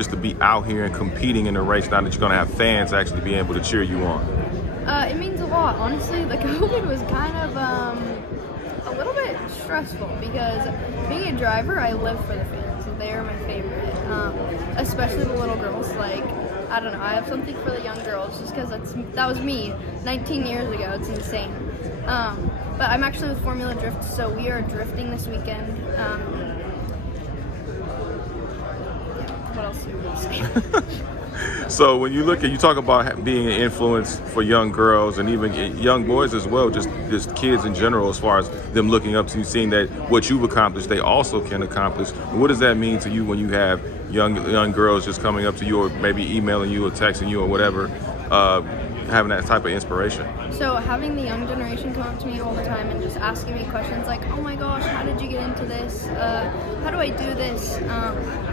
just to be out here and competing in a race now that you're going to have fans actually being able to cheer you on? It means a lot. Honestly, the COVID was kind of a little bit stressful because being a driver, I live for the fans. They are my favorite, especially the little girls. Like, I don't know, I have something for the young girls just because that was me 19 years ago. It's insane. But I'm actually with Formula Drift, so we are drifting this weekend. What else do we say? So when you talk about being an influence for young girls and even young boys as well, just kids in general, as far as them looking up to you, seeing that what you've accomplished, they also can accomplish. What does that mean to you when you have young girls just coming up to you, or maybe emailing you or texting you or whatever, having that type of inspiration? So having the young generation come up to me all the time and just asking me questions like, oh my gosh, how did you get into this? How do I do this?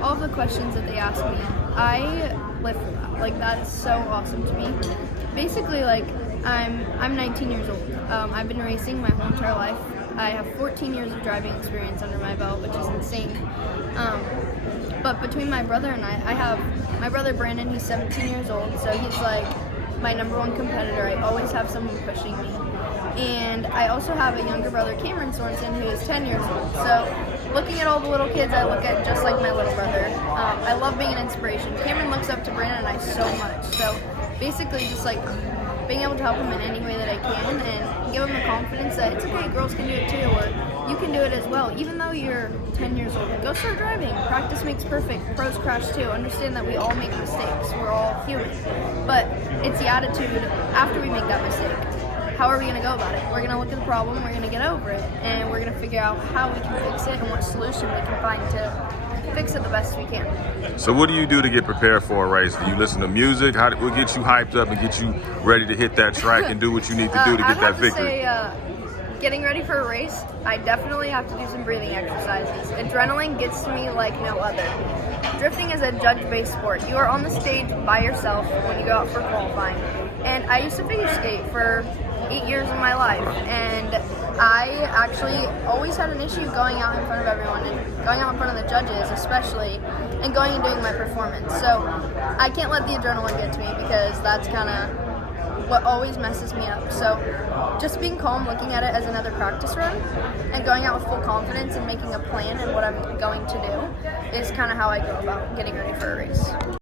All of the questions that they ask me, I live for that. Like, that's so awesome to me. Basically, like, I'm 19 years old. I've been racing my whole entire life. I have 14 years of driving experience under my belt, which is insane. But between my brother and I have my brother Brandon, he's 17 years old, so he's like my number one competitor. I always have someone pushing me. And I also have a younger brother, Cameron Sorensen, who is 10 years old. So looking at all the little kids, I look at just like my little brother. I love being an inspiration. Cameron looks up to Brandon and I so much. So basically just like being able to help him in any way that I can and give him the confidence that it's okay, girls can do it too, or you can do it as well. Even though you're 10 years old, go start driving. Practice makes perfect. Pros crash too. Understand that we all make mistakes. We're all human. But it's the attitude after we make that mistake. How are we going to go about it? We're going to look at the problem, we're going to get over it, and we're going to figure out how we can fix it and what solution we can find to fix it the best we can. So what do you do to get prepared for a race? Do you listen to music? What gets you hyped up and get you ready to hit that track and do what you need to do to get that victory? Getting ready for a race, I definitely have to do some breathing exercises. Adrenaline gets to me like no other. Drifting is a judge-based sport. You are on the stage by yourself when you go out for qualifying. And I used to figure skate for 8 years of my life, and I actually always had an issue going out in front of everyone and going out in front of the judges especially, and going and doing my performance. So I can't let the adrenaline get to me because that's kind of what always messes me up. So just being calm, looking at it as another practice run, and going out with full confidence and making a plan and what I'm going to do is kind of how I go about getting ready for a race.